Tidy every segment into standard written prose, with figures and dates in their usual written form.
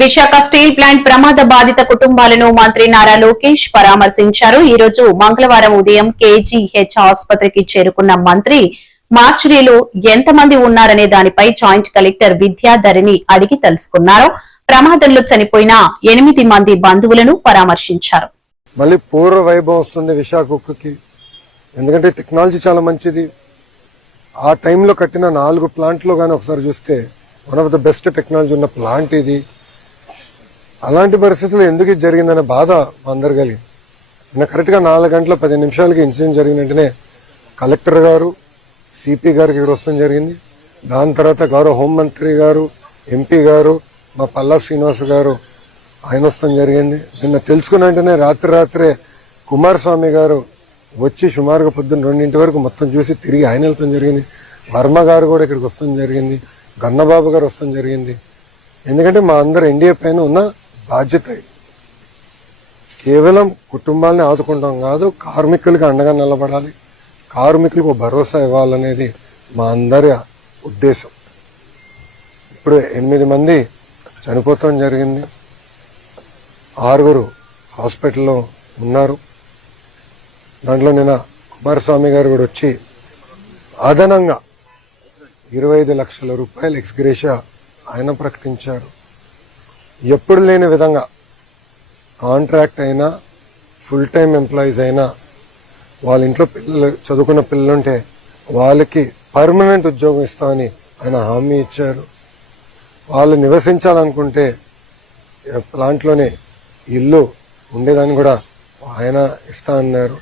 Visakha steel plant ప్రమాద బాధిత కుటుంబాలను మంత్రి నారా లోకేష్ పరామర్శించారు. ఈ రోజు మంగళవారం ఉదయం కేజీహెచ్ ఆసుపత్రికి చేరుకున్న మంత్రి మార్చురీలో ఎంతమంది ఉన్నారనే దానిపై జాయింట్ కలెక్టర్ విద్యాధరిని అడిగి తెలుసుకున్నారు. ప్రమాదంలో చనిపోయిన 8 మంది బంధువులను పరామర్శించారు. మళ్ళీ పూర్వ వైభవం వస్తుంది విశాఖకి. ఎందుకంటే టెక్నాలజీ చాలా మంచిది. ఆ టైంలో కట్టిన 4 ప్లాంట్లో కానీ ఒకసారి చూస్తే one of the best technology ఉన్న ప్లాంట్ ఇది. అలాంటి పరిస్థితుల్లో ఎందుకు ఇది జరిగిందనే బాధ మా అందరు కలిగింది. నిన్న కరెక్ట్గా 4 గంటల 10 నిమిషాలకి ఇన్సిడెంట్ జరిగిన వెంటనే కలెక్టర్ గారు, సిపి గారికి ఇక్కడ వస్తాం జరిగింది. దాని తర్వాత గౌరవ హోంమంత్రి గారు, ఎంపీ గారు, మా పల్లా శ్రీనివాస్ గారు ఆయన వస్తాం జరిగింది. నిన్న తెలుసుకున్న వెంటనే రాత్రే కుమారస్వామి గారు వచ్చి సుమారుగా పొద్దున్న 2 వరకు మొత్తం చూసి తిరిగి ఆయన వెళ్తాం జరిగింది. వర్మ గారు కూడా ఇక్కడికి వస్తాం జరిగింది. గన్నబాబు గారు వస్తాం జరిగింది. ఎందుకంటే మా అందరు ఎన్డీఏ పైన ఉన్న బాధ్యత కేవలం కుటుంబాలని ఆదుకుంటాం కాదు, కార్మికులకి అండగా నిలబడాలి, కార్మికులకు భరోసా ఇవ్వాలనేది మా అందరి ఉద్దేశం. ఇప్పుడు 8 మంది చనిపోతాం జరిగింది. 6 హాస్పిటల్లో ఉన్నారు. దాంట్లో నిన్న కుమారస్వామి గారు కూడా వచ్చి అదనంగా 25 లక్షల రూపాయలు ఎక్స్గ్రేషియా ఆయన ప్రకటించారు. ఎప్పుడు లేని విధంగా కాంట్రాక్ట్ అయినా ఫుల్ టైం ఎంప్లాయీస్ అయినా వాళ్ళ ఇంట్లో పిల్లలు చదువుకున్న పిల్లలుంటే వాళ్ళకి పర్మనెంట్ ఉద్యోగం ఇస్తామని ఆయన హామీ ఇచ్చారు. వాళ్ళు నివసించాలనుకుంటే ప్లాంట్లోనే ఇల్లు ఉండేదాన్ని కూడా ఆయన ఇస్తా అన్నారు.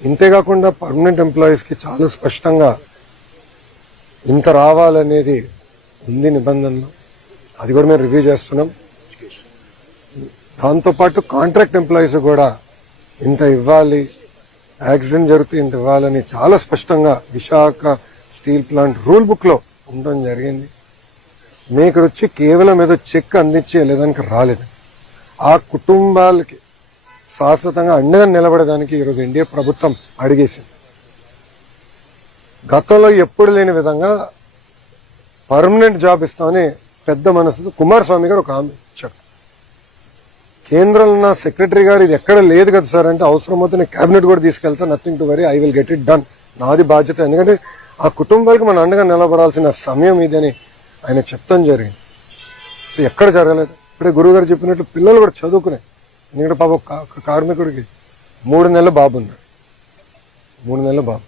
ఇంతేకాకుండా పర్మనెంట్ ఎంప్లాయీస్కి చాలా స్పష్టంగా ఇంత రావాలనేది ఉంది నిబంధనలు. అది కూడా మేము రివ్యూ చేస్తున్నాం. దాంతోపాటు కాంట్రాక్ట్ ఎంప్లాయీస్ కూడా ఇంత ఇవ్వాలి, యాక్సిడెంట్ జరిగితే ఇంత ఇవ్వాలని చాలా స్పష్టంగా Visakha steel plant rule book లో ఉండడం జరిగింది. మేము ఇక్కడ వచ్చి కేవలం ఏదో చెక్ అందించి లేదానికి రాలేదు. ఆ కుటుంబాలకి శాశ్వతంగా అండగా నిలబడడానికి ఈరోజు ఎన్డీఏ ప్రభుత్వం అడిగేసింది. గతంలో ఎప్పుడు లేని విధంగా పర్మనెంట్ జాబ్ ఇస్తామని పెద్ద మనసుతో కుమారస్వామి గారు ఒక హామీ ఇచ్చారు. కేంద్రంలో ఉన్న సెక్రటరీ గారు ఇది ఎక్కడ లేదు కదా సార్ అంటే, అవసరమైతే నేను కేబినెట్ కూడా తీసుకెళ్తా, nothing to worry, I will get it done, నాది బాధ్యత. ఎందుకంటే ఆ కుటుంబాలకు మన అండగా నిలబడాల్సిన సమయం ఇదని ఆయన చెప్తాం జరిగింది. సో ఎక్కడ జరగలేదు. ఇప్పుడే గురువు గారు చెప్పినట్లు పిల్లలు కూడా చదువుకున్నాయి. ఎందుకంటే పాప కార్మికుడికి 3 నెలల బాబు ఉన్నాడు. 3 నెలల బాబు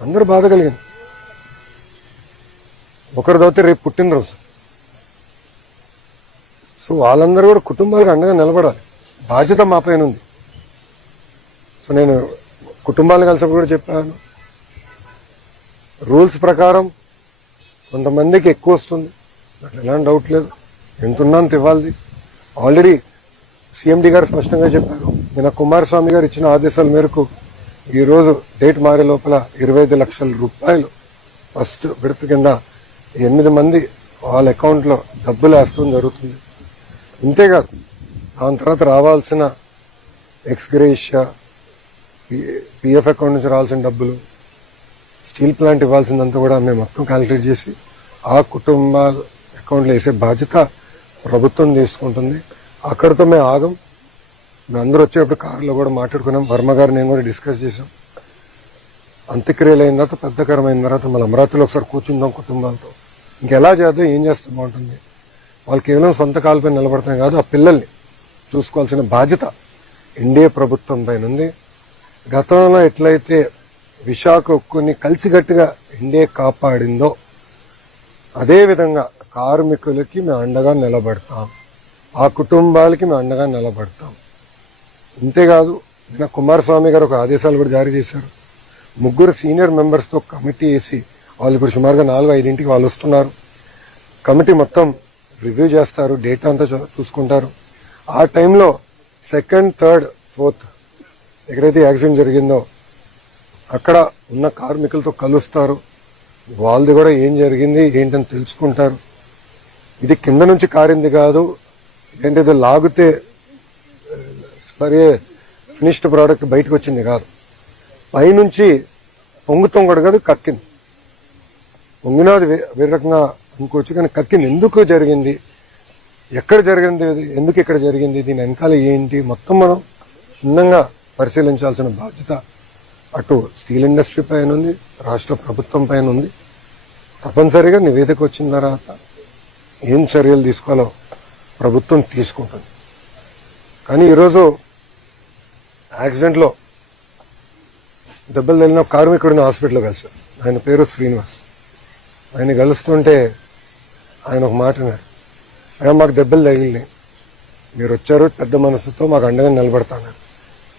అందరూ బాధ కలిగింది. ఒకరు చదివితే రేపు పుట్టినరోజు. సో వాళ్ళందరూ కూడా కుటుంబాలకు అండగా నిలబడాలి. బాధ్యత మా పైన ఉంది. సో నేను కుటుంబాలను కలిసినప్పుడు కూడా చెప్పాను, రూల్స్ ప్రకారం కొంతమందికి ఎక్కువ వస్తుంది, నాకు ఎలాంటి డౌట్ లేదు, ఎంతున్నా అంత ఇవ్వాలి. ఆల్రెడీ సిఎండి గారు స్పష్టంగా చెప్పారు. నిన్న కుమారస్వామి గారు ఇచ్చిన ఆదేశాల మేరకు ఈరోజు డేట్ మారే లోపల 25 లక్షల రూపాయలు ఫస్ట్ విడత కింద 8 మంది వాళ్ళ అకౌంట్లో డబ్బులు వేస్తూ జరుగుతుంది. ఇంతేకాదు దాని తర్వాత రావాల్సిన ఎక్స్గ్రేషియా, పిఎఫ్ అకౌంట్ నుంచి రావాల్సిన డబ్బులు, స్టీల్ ప్లాంట్ ఇవ్వాల్సిందంతా కూడా మేము మొత్తం క్యాలిక్యులేట్ చేసి ఆ కుటుంబాల అకౌంట్లో వేసే బాధ్యత ప్రభుత్వం తీసుకుంటుంది. అక్కడితో మేము ఆగం. మేము అందరూ వచ్చేటప్పుడు కారులో కూడా మాట్లాడుకున్నాం. వర్మ గారు నేను కూడా డిస్కస్ చేసాం. అంత్యక్రియలు అయిన తర్వాత పెద్దకరమైన తర్వాత మళ్ళీ అమరావతిలో ఒకసారి కూర్చుందాం కుటుంబాలతో. ఇంకెలా చేద్దాం, ఏం చేస్తే బాగుంటుంది. వాళ్ళు కేవలం సొంత కాళ్ళపై నిలబడతాం కాదు, ఆ పిల్లల్ని చూసుకోవాల్సిన బాధ్యత ఎన్డీఏ ప్రభుత్వం పైన ఉంది. గతంలో ఎట్లయితే విశాఖ ఉక్కుని కలిసికట్టుగా ఎన్డీఏ కాపాడిందో అదేవిధంగా కార్మికులకి మేము అండగా నిలబడతాం, ఆ కుటుంబాలకి మేము అండగా నిలబడతాం. ఇంతేకాదు నిన్న కుమారస్వామి గారు ఒక ఆదేశాలు కూడా జారీ చేశారు. 3 సీనియర్ మెంబర్స్తో కమిటీ వేసి వాళ్ళు ఇప్పుడు సుమారుగా 4-5 వాళ్ళు వస్తున్నారు. కమిటీ మొత్తం రివ్యూ చేస్తారు, డేటా అంతా చూసుకుంటారు. ఆ టైంలో 2nd, 3rd, 4th ఎక్కడైతే యాక్సిడెంట్ జరిగిందో అక్కడ ఉన్న కార్మికులతో కలుస్తారు. వాళ్ళది కూడా ఏం జరిగింది ఏంటని తెలుసుకుంటారు. ఇది కింద నుంచి కారింది కాదు, ఏంటేదో లాగితే సరే ఫినిష్డ్ ప్రోడక్ట్ బయటకు వచ్చింది కాదు, పైనుంచి పొంగుతొంగడు కాదు కక్కింది. పొంగినది వేరే రకంగా అనుకోవచ్చు, కానీ కక్కింది ఎందుకు జరిగింది, ఎక్కడ జరిగింది ఇది, ఎందుకు ఇక్కడ జరిగింది, దీని వెనకాల ఏంటి, మొత్తం మనం క్షుణ్ణంగా పరిశీలించాల్సిన బాధ్యత అటు స్టీల్ ఇండస్ట్రీ పైన ఉంది, రాష్ట్ర ప్రభుత్వం పైన ఉంది. తప్పనిసరిగా నివేదిక వచ్చిన తర్వాత ఏం చర్యలు తీసుకోవాలో ప్రభుత్వం తీసుకుంటుంది. కానీ ఈరోజు యాక్సిడెంట్లో దెబ్బలు తగిలిన కార్మికుడిని హాస్పిటల్లో కలిశారు. ఆయన పేరు శ్రీనివాస్. ఆయన కలుస్తుంటే ఆయన ఒక మాట అన్నాడు, అయ్యా మాకు దెబ్బలు తగిలినాయి, మీరు వచ్చారు పెద్ద మనసుతో మాకు అండగా నిలబడతాను,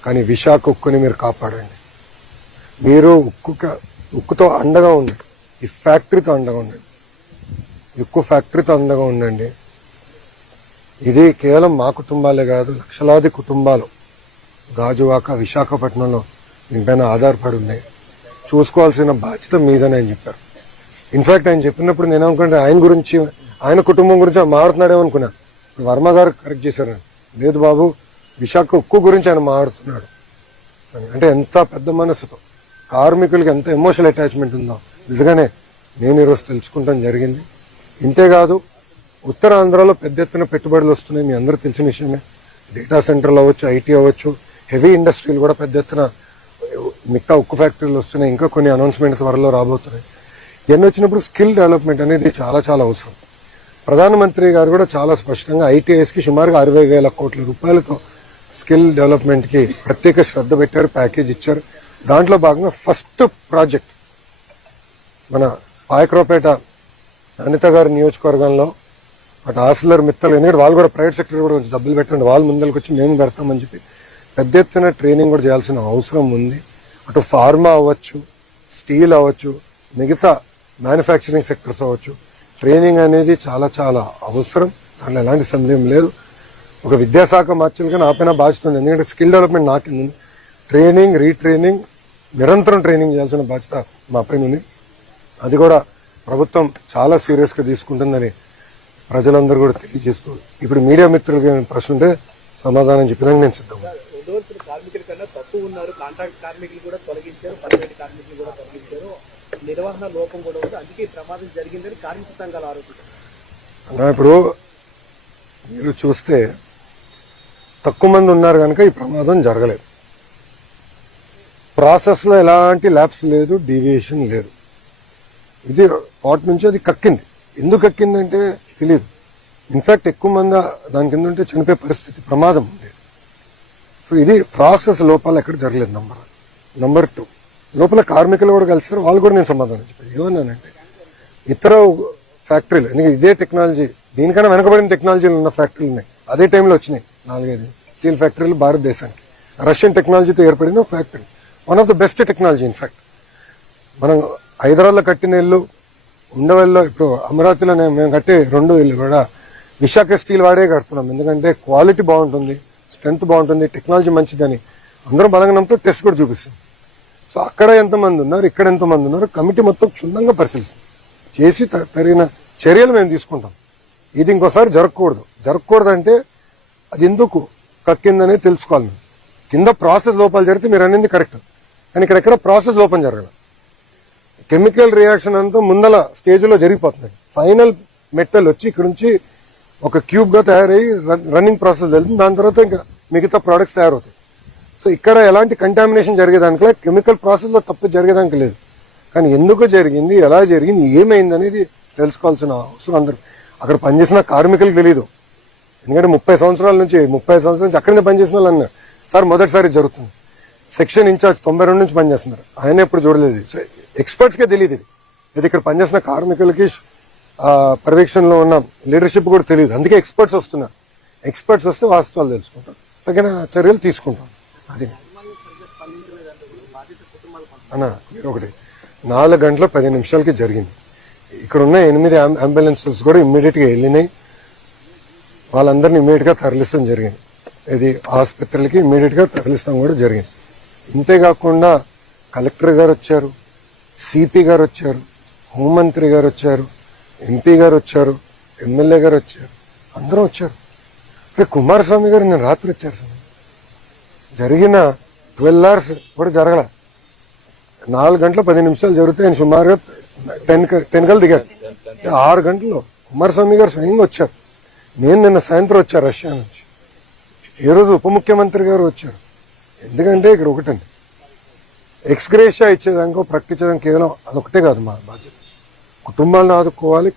కానీ విశాఖ ఉక్కుని మీరు కాపాడండి. మీరు ఉక్కుతో అండగా ఉండండి, ఈ ఫ్యాక్టరీతో అండగా ఉండండి, ఉక్కు ఫ్యాక్టరీతో అండగా ఉండండి. ఇది కేవలం మా కుటుంబాలే కాదు, లక్షలాది కుటుంబాలు గాజువాక విశాఖపట్నంలో దీనిపైన ఆధారపడి ఉన్నాయి. చూసుకోవాల్సిన బాధ్యత మీదని ఆయన చెప్పారు. ఇన్ఫాక్ట్ ఆయన చెప్పినప్పుడు నేను అనుకుంటే ఆయన గురించి, ఆయన కుటుంబం గురించి మాట్లాడుతున్నాడేమో అనుకున్నా. వర్మ గారు కరెక్ట్ చేశారు, లేదు బాబు విశాఖ ఉక్కు గురించి ఆయన మాట్లాడుతున్నాడు అంటే ఎంత పెద్ద మనసుతో కార్మికులకి ఎంత ఎమోషనల్ అటాచ్మెంట్ ఉందో నిజంగానే నేను ఈరోజు తెలుసుకుంటాం జరిగింది. ఇంతేకాదు ఉత్తరాంధ్రలో పెద్ద ఎత్తున పెట్టుబడులు వస్తున్నాయి, మీ అందరూ తెలిసిన విషయమే. డేటా సెంటర్లు అవ్వచ్చు, ఐటీ అవ్వచ్చు, హెవీ ఇండస్ట్రీలు కూడా పెద్ద ఎత్తున మిగతా ఉక్కు ఫ్యాక్టరీలు వస్తున్నాయి. ఇంకా కొన్ని అనౌన్స్మెంట్స్ త్వరలో రాబోతున్నాయి. ఇవన్నీ వచ్చినప్పుడు స్కిల్ డెవలప్మెంట్ అనేది చాలా చాలా అవసరం. ప్రధానమంత్రి గారు కూడా చాలా స్పష్టంగా ఐటీఐస్కి సుమారుగా 60,000 కోట్ల రూపాయలతో స్కిల్ డెవలప్మెంట్కి ప్రత్యేక శ్రద్ధ పెట్టారు, ప్యాకేజ్ ఇచ్చారు. దాంట్లో భాగంగా ఫస్ట్ ప్రాజెక్ట్ మన పాయకరావుపేట అనిత గారి నియోజకవర్గంలో అటు ఆసిలర్ మిత్తలు, ఎందుకంటే వాళ్ళు కూడా ప్రైవేట్ సెక్టర్ కూడా కొంచెం డబ్బులు పెట్టండి, వాళ్ళు ముందరికి వచ్చి మేము పెడతామని చెప్పి పెద్ద ఎత్తున ట్రైనింగ్ కూడా చేయాల్సిన అవసరం ఉంది. అటు ఫార్మా అవ్వచ్చు, స్టీల్ అవ్వచ్చు, మిగతా మ్యానుఫ్యాక్చరింగ్ సెక్టర్స్ అవ్వచ్చు, ట్రైనింగ్ అనేది చాలా చాలా అవసరం. దాంట్లో ఎలాంటి సందేహం లేదు. ఒక విద్యాశాఖ మార్చులుగా నాపైన బాధ్యత ఉంది, ఎందుకంటే స్కిల్ డెవలప్మెంట్ నా కింద ఉంది. ట్రైనింగ్, రీట్రైనింగ్, నిరంతరం ట్రైనింగ్ చేయాల్సిన బాధ్యత మా పైన ఉంది. అది కూడా ప్రభుత్వం చాలా సీరియస్గా తీసుకుంటుందని ప్రజలందరూ కూడా తెలియజేస్తూ, ఇప్పుడు మీడియా మిత్రులకి ప్రశ్న ఉంటే సమాధానం చెప్పడానికి నేను సిద్ధంగా. కార్మికుల కన్నా తక్కువ ఉన్నారు, కాంట్రాక్ట్ కార్మికులు కూడా తొలగించారు, పర్మనెంట్ కార్మికులు కూడా తొలగించారు, నిర్వహణ లోపం కూడా ఉంది, అందుకే ఈ ప్రమాదం జరిగిందని కార్మిక సంఘాలు ఆరోపిస్తారు. ఇప్పుడు మీరు చూస్తే తక్కువ మంది ఉన్నారు కనుక ఈ ప్రమాదం జరగలేదు. ప్రాసెస్ లో ఎలాంటి ల్యాబ్స్ లేదు, డీవియేషన్ లేదు. ఇది పాట్ నుంచి అది కక్కింది. ఎందుకు కక్కిందంటే తెలియదు. ఇన్ఫాక్ట్ ఎక్కువ మంది దాని కింద ఉంటే చనిపోయే పరిస్థితి, ప్రమాదం ఉండేది. సో ఇది ప్రాసెస్ లోపాలు ఎక్కడ జరగలేదు. నంబర్ 2, లోపల కార్మికులు కూడా కలిసారు, వాళ్ళు కూడా నేను సమాధానం చెప్పాను. ఏమన్నానంటే ఇతర ఫ్యాక్టరీలు, ఎందుకంటే ఇదే టెక్నాలజీ, దీనికన్నా వెనకబడిన టెక్నాలజీలు ఉన్న ఫ్యాక్టరీలు ఉన్నాయి, అదే టైంలో వచ్చినాయి 4-5 స్టీల్ ఫ్యాక్టరీలు భారతదేశానికి. రష్యన్ టెక్నాలజీతో ఏర్పడిన factory, one of the best technology. In fact మనం హైదరాబాద్లో కట్టిన ఇల్లు, ఉండవల్లో ఇప్పుడు అమరావతిలో మేము కట్టే 2 ఇల్లు కూడా విశాఖ స్టీల్ వాడే కడుతున్నాం. ఎందుకంటే క్వాలిటీ బాగుంటుంది, స్ట్రెంత్ బాగుంటుంది, టెక్నాలజీ మంచిదని అందరం బలంగా నమ్ముతూ టెస్ట్ కూడా చూపిస్తుంది. సో అక్కడ ఎంతమంది ఉన్నారు, ఇక్కడ ఎంతమంది ఉన్నారు, కమిటీ మొత్తం క్షుణ్ణంగా పరిశీలిస్తుంది, చేసి తగిన చర్యలు మేము తీసుకుంటాం. ఇది ఇంకోసారి జరగకూడదు అంటే అది ఎందుకు కక్కిందనే తెలుసుకోవాలి. కింద ప్రాసెస్ లోపాలు జరిగితే మీరు అనేది కరెక్ట్, కానీ ఇక్కడ ప్రాసెస్ లోపం జరగదు. కెమికల్ రియాక్షన్ అంతా ముందల స్టేజ్లో జరిగిపోతుంది. ఫైనల్ మెటల్ వచ్చి ఇక్కడ నుంచి ఒక క్యూబ్ గా తయారయ్యి రన్నింగ్ ప్రాసెస్ వెళ్తుంది, దాని తర్వాత ఇంకా మిగతా ప్రోడక్ట్స్ తయారవుతాయి. సో ఇక్కడ ఎలాంటి కంటామినేషన్ జరిగేదానికి, కెమికల్ ప్రాసెస్ లో తప్పు జరిగేదానికి లేదు. కానీ ఎందుకు జరిగింది, ఎలా జరిగింది, ఏమైంది అనేది తెలుసుకోవాల్సిన అవసరం అందరు. అక్కడ పనిచేసిన కార్మికులకు తెలియదు. ఎందుకంటే 30 సంవత్సరాల నుంచి అక్కడనే పనిచేసిన వాళ్ళు అన్నారు, సార్ మొదటిసారి జరుగుతుంది. సెక్షన్ ఇన్ఛార్జ్ 92 నుంచి పనిచేస్తున్నారు, ఆయన ఎప్పుడు చూడలేదు. సో ఎక్స్పర్ట్స్ కే తెలియదు ఇది ఇక్కడ పనిచేసిన కార్మికులకి పర్యవేక్షణలో ఉన్న లీడర్షిప్ కూడా తెలియదు. అందుకే ఎక్స్పర్ట్స్ వస్తున్నారు. ఎక్స్పర్ట్స్ వస్తే వాస్తవాలు తెలుసుకుంటాం, తగిన చర్యలు తీసుకుంటాం. అది అన్న ఒకటి 4 గంటల 10 నిమిషాలకి జరిగింది. ఇక్కడ ఉన్న 8 అంబులెన్సెస్ కూడా ఇమ్మీడియట్ గా వెళ్ళినాయి. వాళ్ళందరినీ ఇమ్మీడియట్ గా తరలిస్తాం జరిగింది. ఇది ఆసుపత్రులకి ఇమ్మీడియట్ గా తరలిస్తాం కూడా జరిగింది. ఇంతేకాకుండా కలెక్టర్ గారు వచ్చారు, సిపి గారు వచ్చారు, హోంమంత్రి గారు వచ్చారు, ఎంపీ గారు వచ్చారు, ఎమ్మెల్యే గారు వచ్చారు, అందరూ వచ్చారు. ఇప్పుడు కుమారస్వామి గారు నేను రాత్రి వచ్చారు సార్. జరిగిన 12 hours కూడా జరగల. 4 గంటల 10 నిమిషాలు జరిగితే ఆయన సుమారుగా 10 కల్ దిగారు. 6 గంటల్లో కుమారస్వామి గారు స్వయంగా వచ్చారు. నేను నిన్న సాయంత్రం వచ్చా రష్యా నుంచి, ఈ రోజు ఉప ముఖ్యమంత్రి గారు వచ్చారు. ఎందుకంటే ఇక్కడ ఒకటండి, ఎక్స్గ్రేషియా ఇచ్చేదానికో ప్రకటించడం కేవలం అదొకటే కాదు మా బాధ్యత. కుటుంబాలను ఆదుకోవాలి.